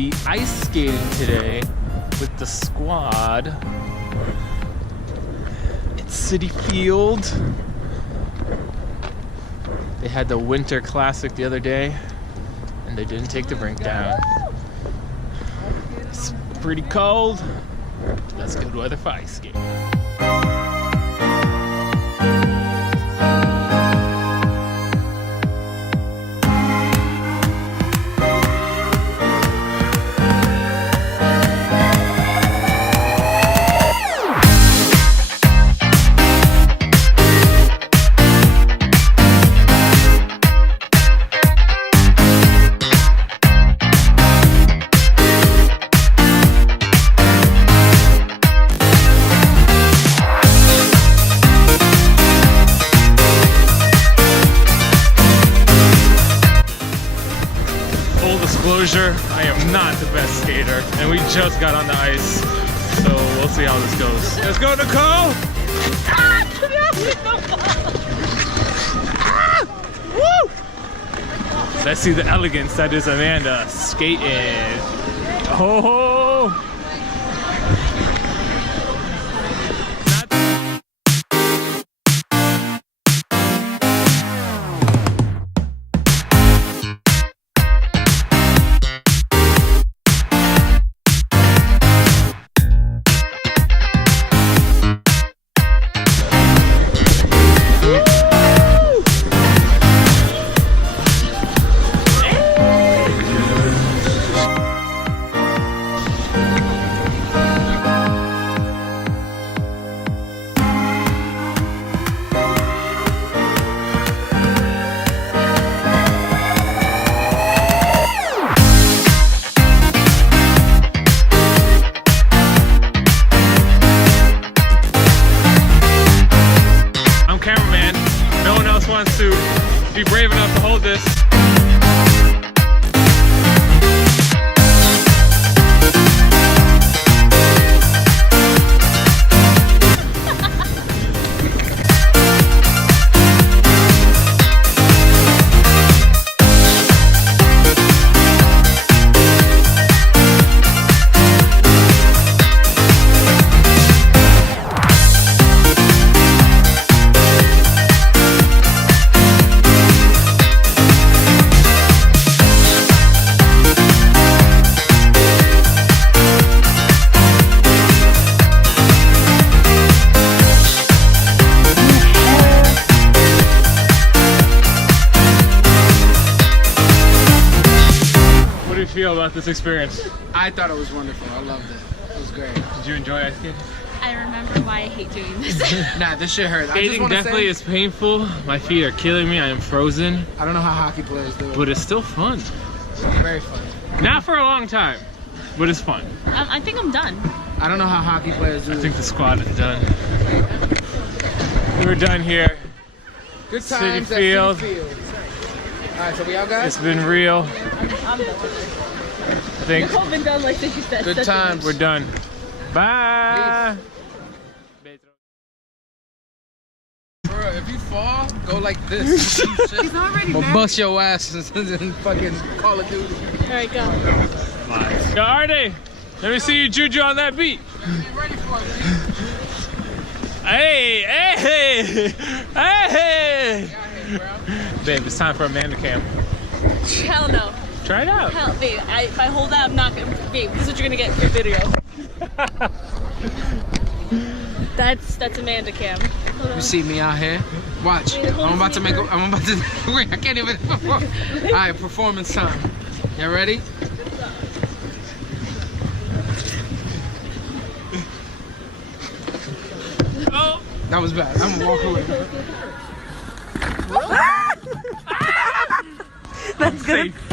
be ice skating today with the squad. It's Citi Field. They had the Winter Classic the other day, and they didn't take the rink down. It's pretty cold. That's good weather for ice skating. I am not the best skater, and we just got on the ice, so we'll see how this goes. Let's go, Nicole! Woo! Let's see the elegance that is Amanda skating. Oh! To be brave enough to hold this. Feel about this experience? I thought it was wonderful. I loved it. It was great. Did you enjoy ice skating? I remember why I hate doing this. Nah, this shit hurts. Skating definitely is painful. My feet are killing me. I am frozen. I don't know how hockey players do it. But it's still fun. Very fun. Not for a long time, but it's fun. I think I'm done. I don't know how hockey players do it. I think the squad is done. We're done here. Good times Citi Field. at Citi Field. Alright, so we all got? It's been real. I'm done. I think Nicole's been done like 60 cents. Good times. we're done. Bye. Bro, if you fall, go like this. He's already or bust your ass in fucking Call of Duty. Alright, go. Yo, Artie, let me see you juju on that beat. Get ready for it. Hey, hey, hey. Get out here, bro. Babe, it's time for Amanda Cam. Hell no. Try it out. Hell, babe, if I hold that, I'm not gonna. Babe, this is what you're gonna get for your video. That's Amanda Cam. You see me out here? Watch. I'm about to make. Wait, I can't even. All right, performance time. Y'all ready? Oh. That was bad. I'm gonna walk away. That's good. Safe.